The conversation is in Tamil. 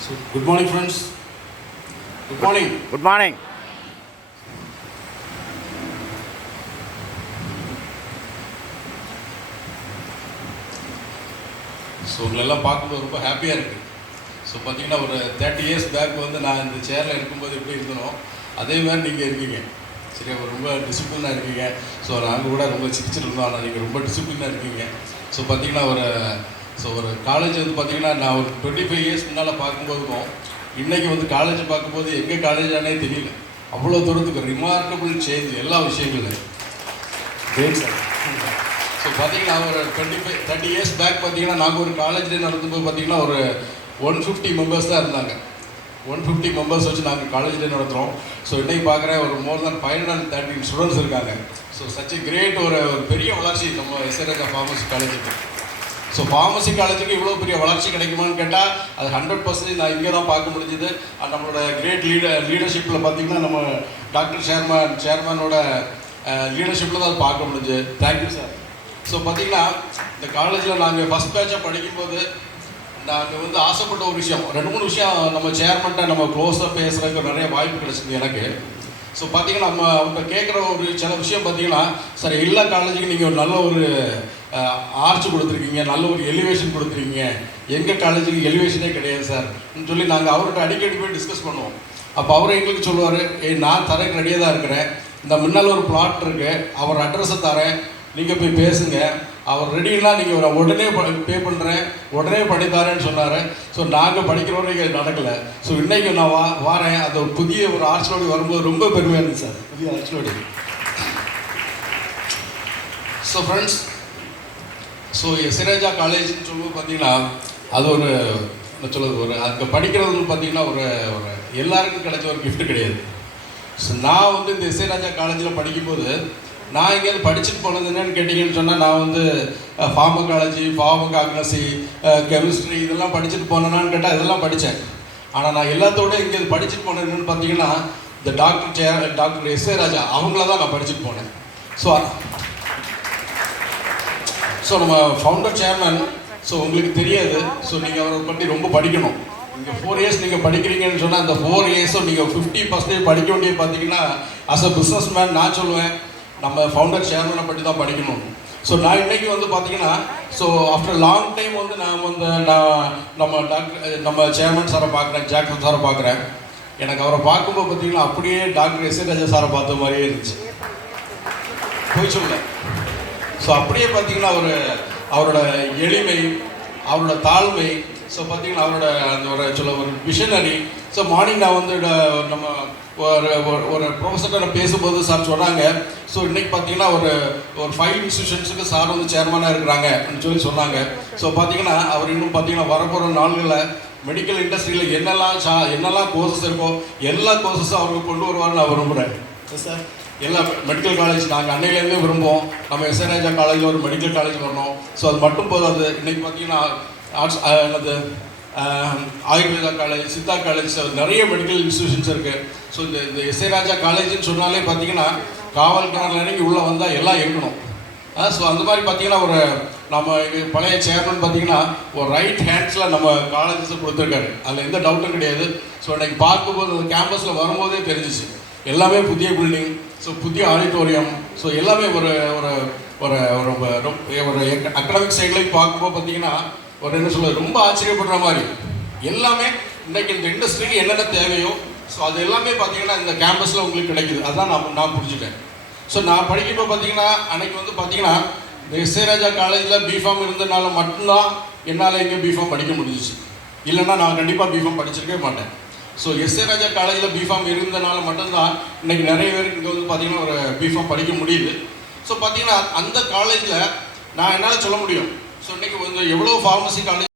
So, good morning, friends. Good morning. Good morning. So உங்களெல்லாம் பார்க்கும்போது ரொம்ப ஹாப்பியாக இருக்குது. ஸோ பார்த்தீங்கன்னா ஒரு 30 years பேக் வந்து நான் இந்த சேரில் இருக்கும்போது எப்படி இருந்தனோ அதே மாதிரி நீங்கள் இருக்கீங்க. சரியா, ரொம்ப டிசிப்ளினாக இருக்கீங்க. ஸோ நாங்கள் கூட ரொம்ப சிரிச்சிருந்தோம், ஆனால் நீங்கள் ரொம்ப டிசிப்ளினாக இருக்கீங்க. ஸோ பார்த்தீங்கன்னா ஒரு காலேஜ் வந்து பார்த்தீங்கன்னா நான் ஒரு 25 years முன்னால் பார்க்கும்போதுக்கும் இன்றைக்கி வந்து காலேஜை பார்க்கும்போது எங்கள் காலேஜானே தெரியல. அவ்வளோ தூரத்துக்கு ரிமார்க்கபிள் சேஞ்ச் எல்லா விஷயங்களும். Great sir. ஸோ பார்த்தீங்கன்னா ஒரு 30 years பேக் பார்த்தீங்கன்னா நாங்கள் ஒரு காலேஜில் நடத்தும்போது பார்த்தீங்கன்னா ஒரு 150 மெம்பர்ஸ் தான் இருந்தாங்க. 150 மெம்பர்ஸ் வச்சு நாங்கள் காலேஜில் நடத்துகிறோம். ஸோ இன்றைக்கி பார்க்குறேன் ஒரு மோர் தென் 513 ஸ்டூடெண்ட்ஸ் இருக்காங்க. ஸோ சச் எ கிரேட் ஒரு பெரிய வளர்ச்சி நம்ம எஸ்ஆர்ஏ ஃபார்மசி காலேஜுக்கு. ஸோ ஃபார்மசி காலேஜுக்கு இவ்வளோ பெரிய வளர்ச்சி கிடைக்குமான்னு கேட்டால் அது 100% நான் இங்கே தான் பார்க்க முடிஞ்சுது. நம்மளோட கிரேட் லீடர்ஷிப்பில் பார்த்திங்கன்னா நம்ம டாக்டர் சேர்மனோட லீடர்ஷிப்பில் தான் பார்க்க முடிஞ்சு. Thank you sir. ஸோ பார்த்திங்கன்னா இந்த காலேஜில் நாங்கள் ஃபஸ்ட் பேட்சாக படிக்கும்போது நாங்கள் வந்து ஆசைப்பட்ட ஒரு விஷயம், 2-3 விஷயம் நம்ம சேர்மன்ட்ட நம்ம க்ளோஸாக பேசுகிறதுக்கு நிறைய வாய்ப்பு கிடைச்சிது எனக்கு. ஸோ பார்த்திங்கன்னா நம்ம அவங்க கேட்குற ஒரு சில விஷயம் பார்த்திங்கன்னா, சார் எல்லா காலேஜுக்கும் நீங்கள் ஒரு நல்ல ஒரு ஆர்ச் கொடுத்துருக்கீங்க, நல்ல ஒரு எலிவேஷன் கொடுத்துருக்கீங்க, எங்கள் காலேஜுக்கு எலிவேஷனே கிடையாது சார் சொல்லி நாங்கள் அவர்கிட்ட அடிக்கடி போய் டிஸ்கஸ் பண்ணுவோம். அப்போ அவரை எங்களுக்கு சொல்லுவார், நான் தரக்கு ரெடியாக தான் இருக்கிறேன், இந்த முன்னால் ஒரு பிளாட் இருக்குது, அவர் அட்ரஸை தரேன், நீங்கள் போய் பேசுங்க, அவர் ரெடினா நீங்கள் உடனே பே பண்ணுறேன், உடனே பண்ணித்தாரேன்னு சொன்னார். ஸோ நாங்கள் படிக்கிறவரைக்கு நடக்கலை. ஸோ இன்றைக்கி நான் வாரேன், அது ஒரு புதிய ஒரு ஆர்ட்ஸ்லோடி வரும்போது ரொம்ப பெருமையாக இருந்துச்சு சார், புதிய ஆர்ட்ஸ்லோடி. ஸோ ஃப்ரெண்ட்ஸ், ஸோ எஸ்ராஜா காலேஜ்னு சொல்லும்போது பார்த்தீங்கன்னா அது ஒரு என்ன சொல்லுறது, ஒரு அங்கே படிக்கிறது பார்த்தீங்கன்னா ஒரு எல்லாருக்கும் கிடைச்ச ஒரு கிஃப்ட் கிடையாது. ஸோ நான் வந்து இந்த எஸ்ராஜா காலேஜில் படிக்கும்போது நான் இங்கேருந்து படிச்சுட்டு போனது என்னன்னு கேட்டிங்கன்னு சொன்னால், நான் வந்து ஃபார்மகாலஜி, ஃபார்மகாக்னசி, கெமிஸ்ட்ரி இதெல்லாம் படிச்சுட்டு போனேன்னான்னு கேட்டால் இதெல்லாம் படித்தேன். ஆனால் நான் எல்லாத்தோட இங்கேருந்து படிச்சுட்டு போனது என்னென்னு பார்த்தீங்கன்னா இந்த டாக்டர் எஸ் ஏ ராஜா அவங்கள தான் நான் படிச்சுட்டு போனேன். ஸோ நம்ம ஃபவுண்டர் சேர்மன், ஸோ உங்களுக்கு தெரியாது, ஸோ நீங்கள் அவரை பற்றி ரொம்ப படிக்கணும். இங்கே 4 years நீங்கள் படிக்கிறீங்கன்னு சொன்னால் அந்த 4 yearsம் நீங்கள் 50% படிக்க வேண்டியது பார்த்தீங்கன்னா அஸ் அ பிஸ்னஸ் மேன் நான் சொல்லுவேன் நம்ம ஃபவுண்டர் சேர்மனை பற்றி தான் படிக்கணும். ஸோ நான் இன்றைக்கி வந்து பார்த்தீங்கன்னா ஸோ ஆஃப்டர் லாங் டைம் வந்து நான் நம்ம சேர்மன் சாரை பார்க்குறேன், ஜாக்சன் சாரை பார்க்குறேன். எனக்கு அவரை பார்க்கும்போது பார்த்தீங்கன்னா அப்படியே டாக்டர் எஸ் ஏ ராஜா சாரை பார்த்த மாதிரியே இருந்துச்சு, போய் சொல்ல. ஸோ அப்படியே பார்த்தீங்கன்னா அவரோட எளிமை, அவரோட தாழ்மை, ஸோ பார்த்தீங்கன்னா அவரோட அந்த ஒரு விஷனரி. ஸோ மார்னிங் நான் வந்து நம்ம ஒரு ப்ரொஃபஸர்கிட்ட பேசும்போது சார் சொன்னாங்க, ஸோ இன்றைக்கி பார்த்தீங்கன்னா ஒரு 5 இன்ஸ்டியூஷன்ஸுக்கு சார் வந்து சேர்மனாக இருக்கிறாங்கன்னு சொன்னாங்க. ஸோ பார்த்தீங்கன்னா அவர் இன்னும் பார்த்தீங்கன்னா வரப்போகிற நாள்களில் மெடிக்கல் இண்டஸ்ட்ரியில் என்னெல்லாம் கோர்சஸ் இருக்கோ எல்லா கோர்சஸும் அவருக்கு கொண்டு வருவார்னு நான் விரும்புகிறேன் சார். எல்லா மெடிக்கல் காலேஜ் நாங்கள் அன்னையிலேருந்தே விரும்புவோம், நம்ம எஸ் ஏ ராஜா காலேஜில் ஒரு மெடிக்கல் காலேஜ் வரணும். ஸோ அது மட்டும் போதாது, இன்றைக்கி பார்த்தீங்கன்னா arts Ayurveda college, Siddha college, நிறைய மெடிக்கல் இன்ஸ்டியூஷன்ஸ் இருக்குது. ஸோ இந்த எஸ் ஏ ராஜா காலேஜ்னு சொன்னாலே பார்த்தீங்கன்னா காவல் கிணறு இறங்கி உள்ளே வந்தால் எல்லாம் இருக்கணும். ஸோ அந்த மாதிரி பார்த்தீங்கன்னா நம்ம பழைய சேர்மன் பார்த்தீங்கன்னா ஒரு ரைட் ஹேண்ட்ஸில் நம்ம காலேஜஸை கொடுத்துருக்காரு, அதில் எந்த டவுட்டும் கிடையாது. ஸோ இன்றைக்கி பார்க்கும்போது அந்த கேம்பஸில் வரும்போதே தெரிஞ்சிச்சு எல்லாமே புதிய பில்டிங், ஸோ புதிய ஆடிட்டோரியம், ஸோ எல்லாமே ஒரு அகடமிக் சைட்லையும் பார்க்கும்போது பார்த்தீங்கன்னா என்ன சொல்கிறது, ரொம்ப ஆச்சரியப்படுற மாதிரி எல்லாமே இன்றைக்கி இந்த இண்டஸ்ட்ரிக்கு என்னென்ன தேவையோ ஸோ அது எல்லாமே பார்த்தீங்கன்னா இந்த கேம்பஸில் உங்களுக்கு கிடைக்குது. அதுதான் நான் புரிஞ்சுட்டேன். ஸோ நான் படிக்கப்போ பார்த்தீங்கன்னா அன்றைக்கி வந்து பார்த்தீங்கன்னா இந்த எஸ் ஏ ராஜா காலேஜில் பிஃபார்ம் இருந்ததுனால மட்டும்தான் என்னால் இங்கே பிஃபார்ம் படிக்க முடிஞ்சிச்சு, இல்லைன்னா நான் கண்டிப்பாக பிஃபார்ம் படிச்சிருக்கவே மாட்டேன். ஸோ எஸ் ஏ ராஜா காலேஜில் பிஃபார்ம் இருந்தனால மட்டும்தான் இன்றைக்கி நிறைய பேருக்கு இங்கே வந்து பார்த்திங்கன்னா ஒரு பிஃபார்ம் படிக்க முடியுது. ஸோ பார்த்திங்கன்னா அந்த காலேஜில் நான் என்னால் சொல்ல முடியும். ஸோ இன்றைக்கி வந்து எவ்வளோ ஃபார்மசி காலேஜ்